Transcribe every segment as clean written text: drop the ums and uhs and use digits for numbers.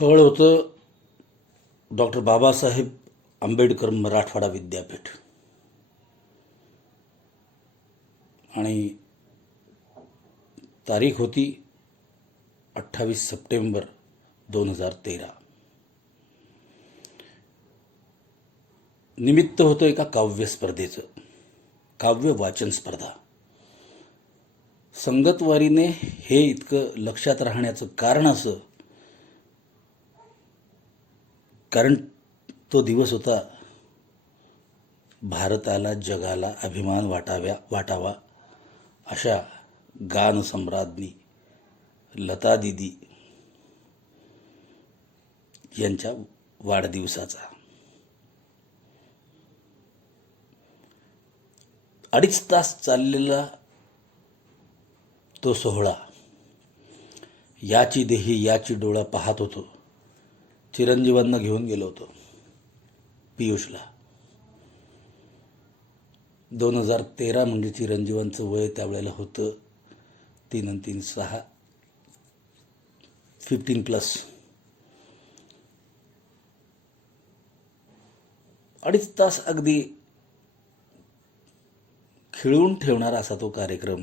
स्थळ होतं डॉक्टर बाबासाहेब आंबेडकर मराठवाडा विद्यापीठ आणि तारीख होती 28 सप्टेंबर 2013. निमित्त होतं एका काव्य स्पर्धेचं, काव्य वाचन स्पर्धा. संगतवारीने हे इतकं लक्षात राहण्याचं कारण असं, कारण तो दिवस होता भारताला जगाला अभिमान वाटावा अशा गान सम्राज्ञी लता दीदी यांच्या वाढदिवसाचा. 2.5 तास चाललेला तो सोहळा. याची देही याची डोळा पाहत होतो. चिरंजीवांना घेऊन गेलो होतो, पियुषला. 2013 म्हणजे चिरंजीवांचं वय त्यावेळेला होतं 3 आणि 3 6 15+. 2.5 तास अगदी खिळवून ठेवणारा असा तो कार्यक्रम.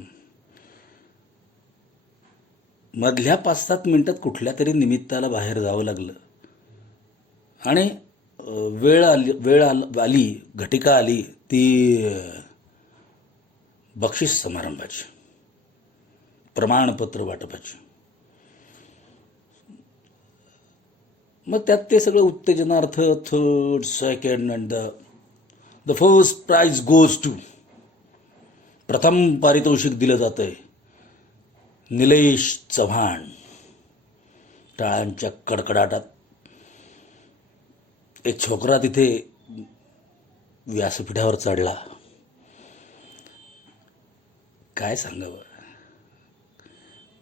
मधल्या 5-7 मिनिटात कुठल्या तरी निमित्ताला बाहेर जावं लागलं आणि वेळ आली, घटिका आली ती बक्षीस समारंभाची, प्रमाणपत्र वाटपाची. मग त्यात ते सगळं उत्तेजनार्थ 3rd, 2nd and the first prize goes to, प्रथम पारितोषिक दिलं जातंय निलेश चव्हाण. टाळ्यांच्या कडकडाटात एक छोकरा तिथे व्यासपीठावर चढला. काय सांगावं,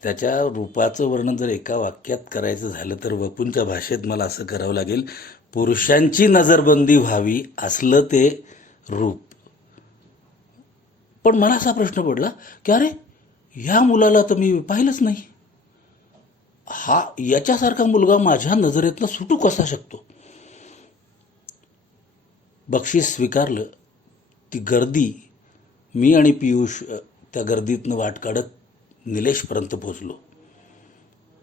त्याच्या रूपाचं वर्णन जर एका वाक्यात करायचं झालं तर वपूंच्या भाषेत मला असं करावं लागेल, पुरुषांची नजरबंदी व्हावी असलं ते रूप. पण मला असा प्रश्न पडला की अरे, ह्या मुलाला तर मी पाहिलंच नाही. याच्यासारखा मुलगा माझ्या नजरेतनं सुटू कसा शकतो? बक्षीस स्वीकारलं. ती गर्दी, मी आणि पियुष त्या गर्दीतनं वाट काढत निलेशपर्यंत पोचलो.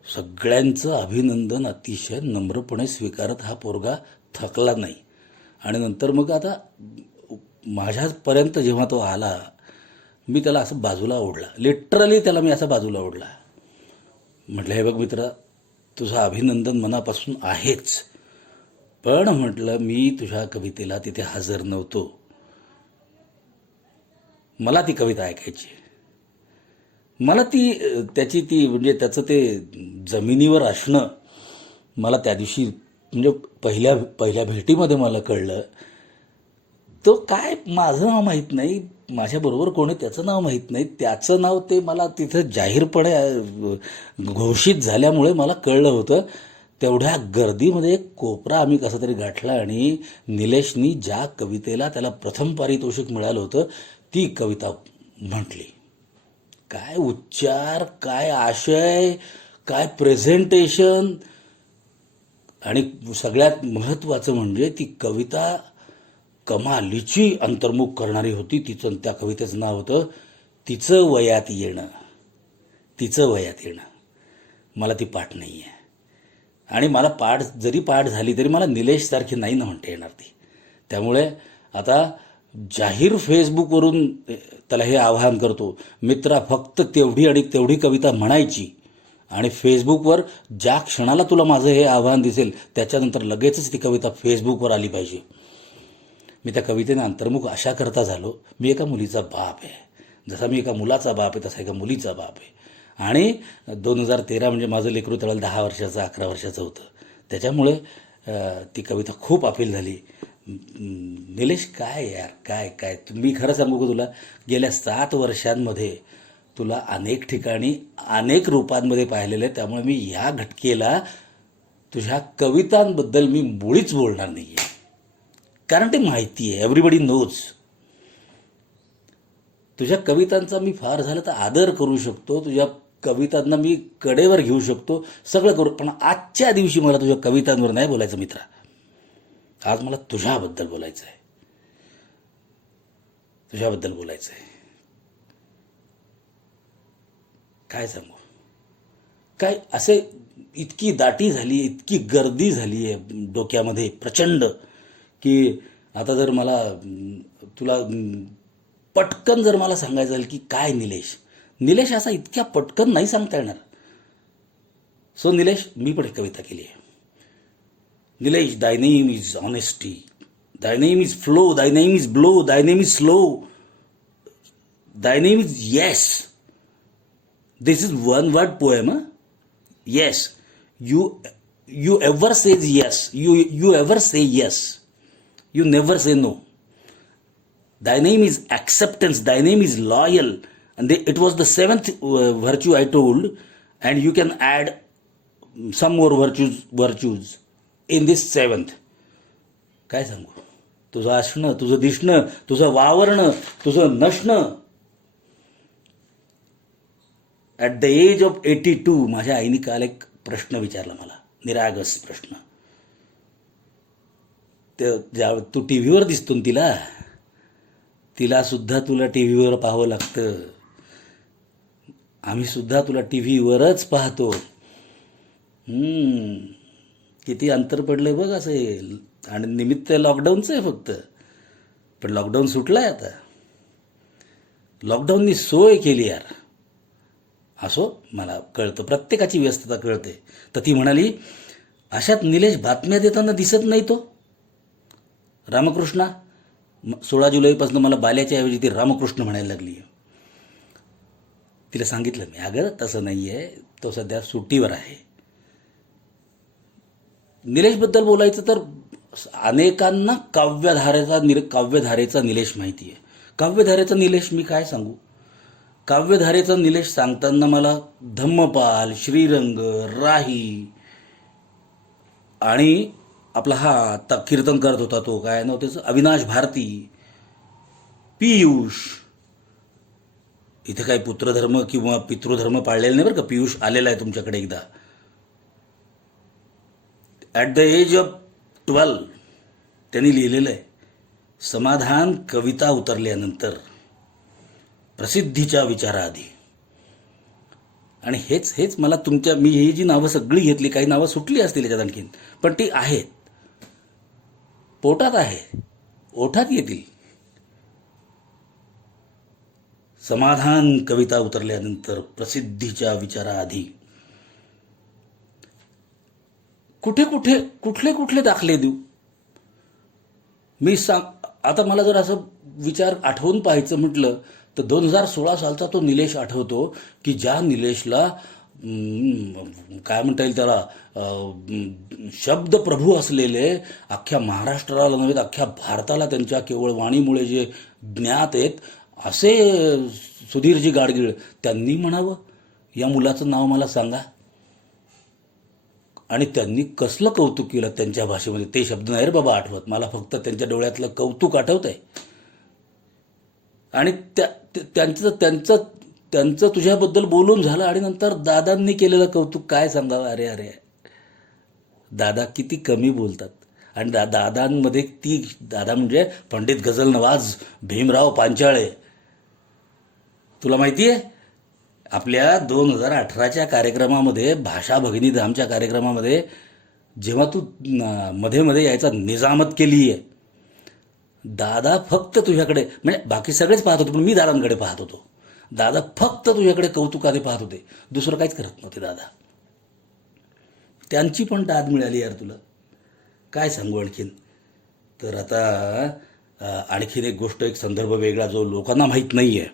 सगळ्यांचं अभिनंदन अतिशय नम्रपणे स्वीकारत हा पोरगा थकला नाही. आणि नंतर मग आता माझ्यापर्यंत जेव्हा तो आला, मी त्याला असं बाजूला ओढला. लिटरली त्याला मी असं बाजूला ओढला. म्हटलं, हे बघ मित्रा, तुझं अभिनंदन मनापासून आहेच, पण म्हटलं मी तुझ्या कवितेला तिथे हजर नव्हतो. मला ती कविता ऐकायची. मला त्याची म्हणजे त्याचं ते जमिनीवर असणं मला त्या दिवशी म्हणजे पहिल्या भेटीमध्ये मला कळलं. तो काय, माझं नाव माहीत नाही, माझ्याबरोबर कोण आहे त्याचं नाव माहीत नाही, त्याचं नाव ते मला तिथं जाहीरपणे घोषित झाल्यामुळे मला कळलं होतं. तेवढ्या गर्दीमध्ये एक कोपरा आम्ही कसा तरी गाठला आणि निलेशनी ज्या कवितेला त्याला प्रथम पारितोषिक मिळालं होतं ती कविता म्हटली. काय उच्चार, काय आशय, काय प्रेझेंटेशन, आणि सगळ्यात महत्त्वाचं म्हणजे ती कविता कमालीची अंतर्मुख करणारी होती. त्या कवितेचं नाव होतं तिचं वयात येणं. तिचं वयात येणं. मला ती पाठ नाही आहे आणि मला जरी पाठ झाली तरी मला निलेशसारखी नाही ना म्हणता येणार ती. त्यामुळे आता जाहीर फेसबुकवरून त्याला हे आवाहन करतो, मित्रा, फक्त तेवढी आणि तेवढी कविता म्हणायची आणि फेसबुकवर ज्या क्षणाला तुला माझं हे आवाहन दिसेल त्याच्यानंतर लगेचच ती कविता फेसबुकवर आली पाहिजे. मी त्या कवितेने अंतर्मुख अशा करता झालो, मी एका मुलीचा बाप आहे. जसा मी एका मुलाचा बाप आहे तसा एका मुलीचा बाप आहे. आणि 2013 म्हणजे माझं लेकरू त्यावेळेला 10 वर्षाचं 11 वर्षाचं होतं. त्याच्यामुळे ती कविता खूप अपील झाली. निलेश, काय यार, काय मी खरं सांगू का तुला, गेल्या 7 वर्षांमध्ये तुला अनेक ठिकाणी अनेक रूपांमध्ये पाहिलेलं आहे. त्यामुळे मी ह्या घटकेला तुझ्या कवितांबद्दल मी मुळीच बोलणार नाही आहे, कारण ते माहिती आहे, एव्हरीबडी नोज. तुझ्या कवितांचा मी फार झालं तर आदर करू शकतो, तुझ्या कवितांना मी कडेवर घेऊ शकतो, सगळं करू, पण आजच्या दिवशी मला तुझ्या कवितांवर नाही बोलायचं मित्रा. आज मला तुझ्याबद्दल बोलायचं आहे, तुझ्याबद्दल बोलायचं आहे. काय सांगू, काय असे इतकी दाटी झाली, इतकी गर्दी झाली आहे डोक्यामध्ये प्रचंड, की आता जर मला तुला पटकन जर मला सांगायचं झालं की काय निलेश, निलेश असा इतक्या पटकन नाही सांगता येणार. सो निलेश, मी पण एक कविता केली आहे. निलेश, दाय नेम इज ऑनेस्टी, दाय नेम इज फ्लो, दाय नेम इज ब्लो, दाय नेम इज स्लो, दाय name is yes. This is one word poem. Yes, you ever says yes, you ever say yes, you never say no. Thy name is acceptance, thy name is loyal, and it was the seventh virtue I told, and you can add some more virtues in this seventh. काय सांगू, तुझं असणं, तुझं दिसणं, तुझं वावरणं, तुझं नसणं. ॲट द एज ऑफ 82 माझ्या आईने काल एक प्रश्न विचारला मला, निरागस प्रश्न. ज्या तू टी व्हीवर दिसतो ना, तिला सुद्धा तुला टी व्हीवर पाहावं लागतं. आम्ही सुद्धा तुला टी व्हीवरच पाहतो. किती अंतर पडलंय बघ असेल. आणि निमित्त लॉकडाऊनचं आहे फक्त, पण लॉकडाऊन सुटलाय आता. लॉकडाऊननी सोय केली यार. असो, मला कळतं, प्रत्येकाची व्यस्तता कळते. तर ती म्हणाली, अशात निलेश बातम्या देताना दिसत नाही तो. रामकृष्णा, 16 जुलैपासून मला बाल्याच्या ऐवजी ती रामकृष्ण म्हणायला लागली. तिला सांगितलं मी, अगं तसं नाही आहे, तो सध्या सुट्टीवर आहे. निलेशबद्दल बोलायचं तर अनेकांना काव्यधारेचा निलेश माहिती आहे. काव्यधारेचा निलेश मी काय सांगू. काव्यधारेचा निलेश सांगताना मला धम्मपाल, श्रीरंग, राही आणि आपला हा आता कीर्तन करत होता तो, काय नाव त्याचं, अविनाश भारती, पियुष. इथे काही पुत्रधर्म किंवा पितृधर्म पाळलेला नाही बरं का. पियुष आलेला आहे तुमच्याकडे एकदा. ॲट द एज ऑफ 12 त्यांनी लिहिलेलं आहे, समाधान कविता उतरल्यानंतर, प्रसिद्धीच्या विचाराआधी. आणि हेच मला मी ही जी नावं सगळी घेतली, काही नावं सुटली असतील याच्यात आणखीन, पण ती आहेत, पोटात आहे, ओठात येतील. समाधान कविता उतरल्यानंतर, प्रसिद्धीच्या विचाराआधी. कुठले दाखले देऊ मी सांग. आता मला जर असं विचार आठवून पाहायचं म्हटलं तर 2016 सालचा तो निलेश आठवतो, की ज्या निलेशला काय म्हणता येईल त्याला, शब्दप्रभू असलेले, अख्ख्या महाराष्ट्राला नव्हे तर अख्ख्या भारताला त्यांच्या केवळ वाणीमुळे जे ज्ञात आहेत असे सुधीरजी गाडगीळ, त्यांनी म्हणावं या मुलाचं नाव मला सांगा. आणि त्यांनी कसलं कौतुक केलं त्यांच्या भाषेमध्ये. ते शब्द नाही रे बाबा आठवत मला, फक्त त्यांच्या डोळ्यातलं कौतुक आठवत आहे. आणि त्यांचं तुझ्याबद्दल बोलून झालं, आणि नंतर दादांनी केलेलं कौतुक काय सांगावं. अरे दादा किती कमी बोलतात. आणि दादांमध्ये दादा म्हणजे पंडित गझल नवाज भीमराव पांचाळे. तुला माहिती आहे, आपल्या 2018च्या कार्यक्रमामध्ये, भाषा भगिनी धामच्या कार्यक्रमामध्ये, जेव्हा तू मध्ये यायचा निजामत केली आहे, दादा फक्त तुझ्याकडे, म्हणजे बाकी सगळेच पाहत होते पण मी दादांकडे पाहत होतो. दादा फक्त तुझ्याकडे कौतुकाने पाहत होते, दुसरं काहीच करत नव्हते दादा. त्यांची पण दाद मिळाली यार तुला. काय सांगू आणखीन. तर आता आणखीन एक गोष्ट, एक संदर्भ वेगळा जो लोकांना माहीत नाही आहे.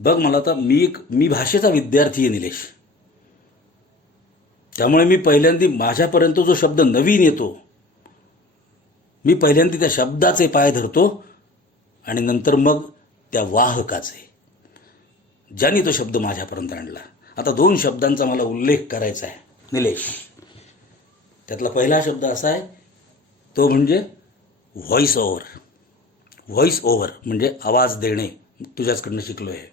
बघ, मला आता मी भाषेचा विद्यार्थी आहे निलेश. त्यामुळे मी पहिल्यांदा माझ्यापर्यंत जो शब्द नवीन येतो, मी पहिल्यांदा त्या शब्दाचे पाय धरतो आणि नंतर मग त्या वाहकाचे, ज्यांनी तो शब्द माझ्यापर्यंत आणला. आता 2 शब्दांचा मला उल्लेख करायचा आहे निलेश. त्यातला पहिला शब्द असा आहे, तो म्हणजे व्हॉइस ओव्हर. व्हॉइस ओव्हर म्हणजे आवाज देणे, तुझ्याचकडनं शिकलो आहे.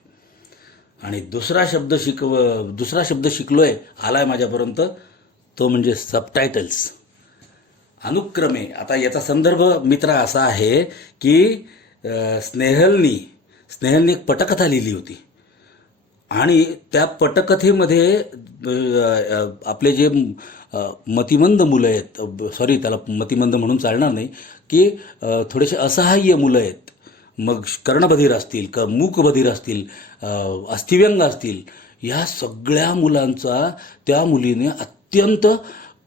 आणि दुसरा शब्द शिकलोय, आलाय माझ्यापर्यंत, तो म्हणजे सबटायटल्स, अनुक्रमे. आता याचा संदर्भ मित्र असा आहे की स्नेहलनी एक पटकथा लिहिली होती आणि त्या पटकथेमध्ये आपले जे मतिमंद मुलं आहेत, सॉरी त्याला मतिमंद म्हणून चालणार नाही, की थोडेसे असहाय्य मुलं आहेत, मग कर्णबधीर असतील का मूकबधीर असतील, अस्थिव्यंग असतील, या सगळ्या मुलांचा त्या मुलीने अत्यंत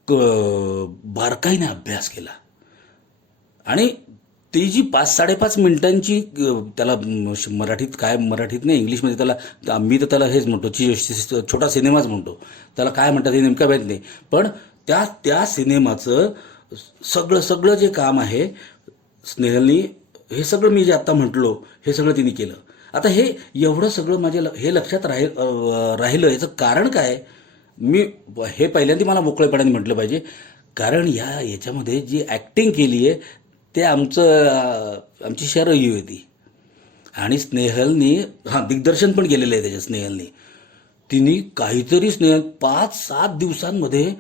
बारकाईने अभ्यास केला. आणि ती जी 5-5.5 मिनिटांची त्याला मराठीत नाही, इंग्लिशमध्ये त्याला, मी तर त्याला हेच म्हणतो, छोटा सिनेमाच म्हणतो, त्याला काय म्हणतात हे नेमका माहीत नाही, पण त्या सिनेमाचं सगळं जे काम आहे स्नेहलनी, हे सगळं मी जे आत्ता म्हटलो हे सगळं तिने केलं. आता हे एवढं सगळं हे लक्षात राहिलं याचं कारण काय? मी हे पहिल्यांदा मला मोकळेपणाने म्हटलं पाहिजे, कारण याच्यामध्ये जी ॲक्टिंग केली आहे ते आमची शरयू होती. आणि स्नेहलनी दिग्दर्शन पण केलेलं आहे त्याच्या स्नेहलनी. तिने काहीतरी 5-7 दिवसांमध्ये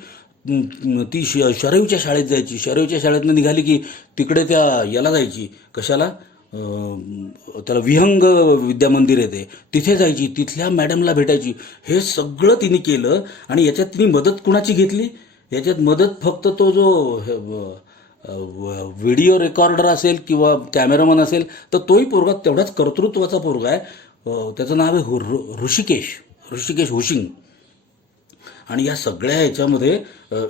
ती शरयूच्या शाळेत जायची. शरयूच्या शाळेतनं निघाली की तिकडे त्या याला जायची, कशाला, त्याला विहंग विद्यामंदिर येते तिथे जायची, तिथल्या मॅडमला भेटायची. हे सगळं तिने केलं. आणि याच्यात तिने मदत कुणाची घेतली? याच्यात मदत फक्त तो जो व्हिडिओ रेकॉर्डर असेल किंवा कॅमेरामन असेल तर तोही पोरगा तेवढाच कर्तृत्वाचा पोरगा आहे. त्याचं नाव आहे ऋषिकेश हुशिंग. आणि या सगळ्या ह्याच्यामध्ये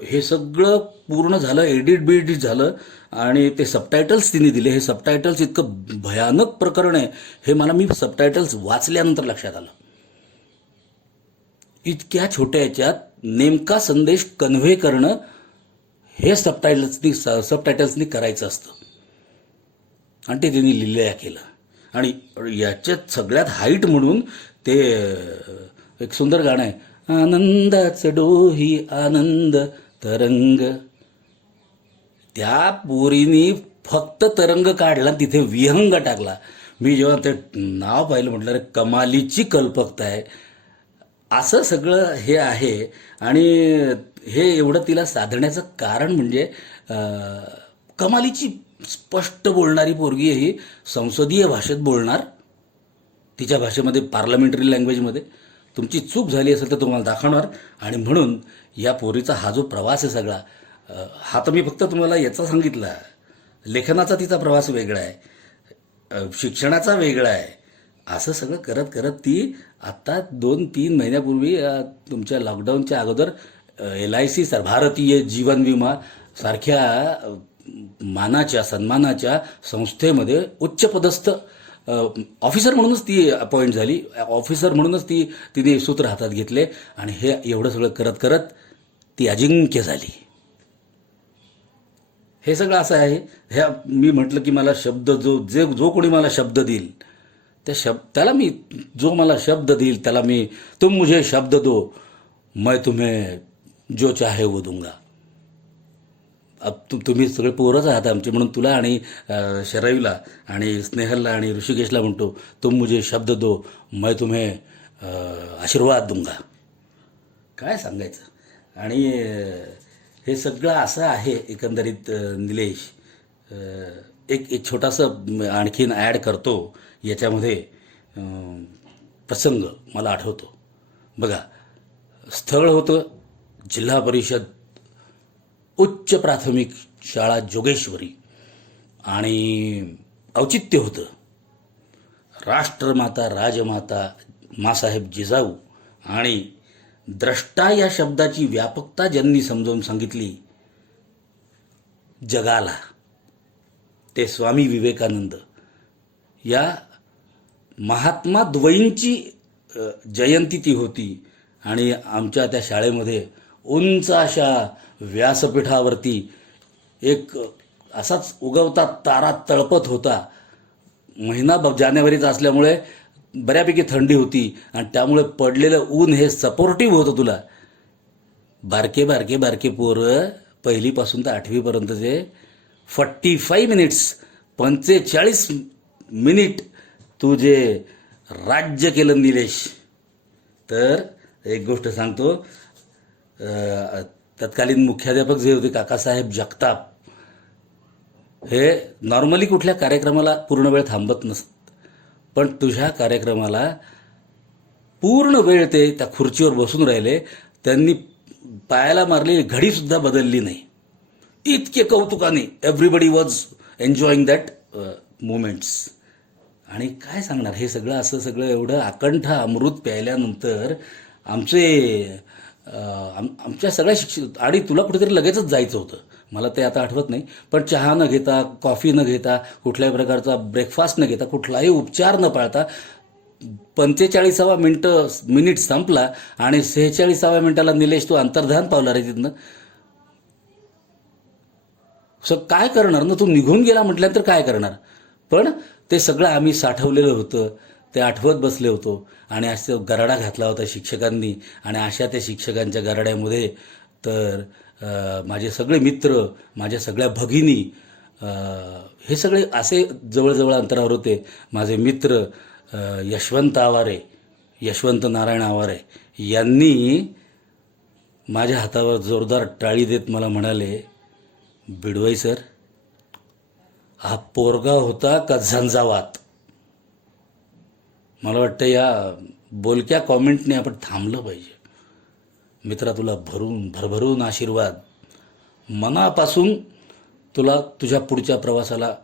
हे सगळं पूर्ण झालं, एडिट झालं आणि ते सबटायटल्स तिने दिले. हे सबटायटल्स इतकं भयानक प्रकरण आहे हे मी सबटायटल्स वाचल्यानंतर लक्षात आलं. इतक्या छोट्या याच्यात नेमका संदेश कन्व्हे करणं हे सबटायटल्सनी करायचं असतं आणि ते त्यांनी लिहिल्या केलं. आणि याच्यात सगळ्यात हाईट म्हणून ते एक सुंदर गाणं आहे, आनंदाचं डोही आनंद तरंग. त्या पोरीनी फक्त तरंग काढला, तिथे विहंग टाकला. मी जेव्हा ते नाव पाहिलं म्हटलं अरे कमालीची कल्पकता आहे. असं सगळं हे आहे. आणि हे एवढं तिला साधण्याचं कारण म्हणजे कमालीची स्पष्ट बोलणारी पोरगी आहे ही, संसदीय भाषेत बोलणार, तिच्या भाषेमध्ये, पार्लमेंटरी लँग्वेजमध्ये. तुमची चूक झाली असेल तर तुम्हाला दाखवणार. आणि म्हणून या पोरीचा हा जो प्रवास आहे सगळा, हा तर मी फक्त तुम्हाला याचा सांगितला. लेखनाचा तिचा प्रवास वेगळा आहे, शिक्षणाचा वेगळा आहे. असं सगळं करत करत ती आत्ता 2-3 महिन्यापूर्वी तुमच्या लॉकडाऊनच्या अगोदर LIC भारतीय जीवन विमा सारख्या मानाच्या सन्मानाच्या संस्थेमध्ये उच्चपदस्थ ऑफिसर म्हणूनच ती अपॉइंट झाली. ऑफिसर म्हणूनच तिने सूत्र हातात घेतले. आणि हे एवढं सगळं करत करत ती अजिंक्य झाली. हे सगळं असं आहे. हे मी म्हटलं की मला शब्द जो कोणी मला शब्द देईल त्याला मी, जो मला शब्द देईल त्याला मी, तुम मुझे शब्द दो मैं तुम्हें जो चाहे वो दूंगा. अब तुम्ही सगळे पोरच आहात आमचे, म्हणून तुला आणि शरयूला आणि स्नेहलला आणि ऋषिकेशला म्हणतो, तुम मुझे शब्द दो मैं तुम्हें आशीर्वाद दूंगा. काय सांगायचं. आणि हे सगळं असं आहे एकंदरीत निलेश. एक छोटासा आणखीन ॲड करतो याच्यामध्ये. प्रसंग मला आठवतो बघा. स्थळ होतं जिल्हा परिषद उच्च प्राथमिक शाळा जोगेश्वरी. आणि औचित्य होतं राष्ट्रमाता राजमाता मासाहेब जिजाऊ. आणि द्रष्टा या शब्दाची व्यापकता ज्यांनी समजावून सांगितली जगाला, ते स्वामी विवेकानंद. या महात्मा द्वयींची जयंती ती होती. आणि आमच्या त्या शाळेमध्ये उंच अशा व्यासपीठावरती एक असाच उगवता तारा तळपत होता. महिना जानेवारीचा असल्यामुळे बऱ्यापैकी थंडी होती आणि त्यामुळे पडलेलं ऊन हे सपोर्टिव्ह होतं तुला. बारके बारके बारके पोरं पहिलीपासून तर 8वीपर्यंतचे 45 मिनिट्स 45 मिनिट तू जे राज्य केलं निलेश, तर एक गोष्ट सांगतो, तत्कालीन मुख्याध्यापक जे होते काकासाहेब जगताप, हे नॉर्मली कुठल्या कार्यक्रमाला पूर्ण वेळ थांबत नसत, पण तुझ्या कार्यक्रमाला पूर्ण वेळ ते त्या खुर्चीवर बसून राहिले. त्यांनी पायाला मारलेली घडीसुद्धा बदलली नाही. इतके कौतुकाने everybody was enjoying that moments. आणि काय सांगणार, हे सगळं असं सगळं एवढं आकंठ अमृत प्यायल्यानंतर आमच्या सगळ्या शिक्षक, आणि तुला कुठेतरी लगेचच जायचं होतं, मला ते आता आठवत नाही, पण चहा न घेता, कॉफी न घेता, कुठल्याही प्रकारचा ब्रेकफास्ट न घेता, कुठलाही उपचार न पाळता 45वा मिनिट संपला आणि 46व्या मिनिटाला निलेश तू अंतर्धान पावला रे तिथनं. काय करणार ना, तू निघून गेला म्हटल्यानंतर काय करणार. पण ते सगळं आम्ही साठवलेलं होतं, ते आठवत बसले होतो आणि असं गराडा घातला होता शिक्षकांनी. आणि अशा त्या शिक्षकांच्या गराड्यामध्ये तर माझे सगळे मित्र, माझ्या सगळ्या भगिनी, हे सगळे असे जवळजवळ अंतरावर होते. माझे मित्र यशवंत नारायण आवारे यांनी माझ्या हातावर जोरदार टाळी देत मला म्हणाले, बिडवई सर, हा पोरगा होता का झंझावात. मला वाटतं या बोलक्या कॉमेंटने आपण थांबलं पाहिजे. मित्रा, तुला भरभरून आशीर्वाद. मनापासून तुला तुझ्या पुढच्या प्रवासाला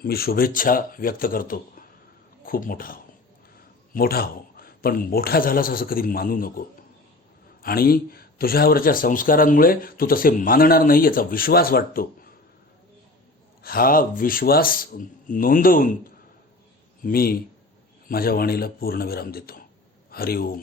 मी शुभेच्छा व्यक्त करतो. खूप मोठा हो, पण मोठा झालास असं कधी मानू नको. आणि तुझ्यावरच्या संस्कारांमुळे तू तसे मानणार नाही याचा विश्वास वाटतो. हा विश्वास नोंदवून मी माझ्या वाणीला पूर्णविराम देतो. हरिओम.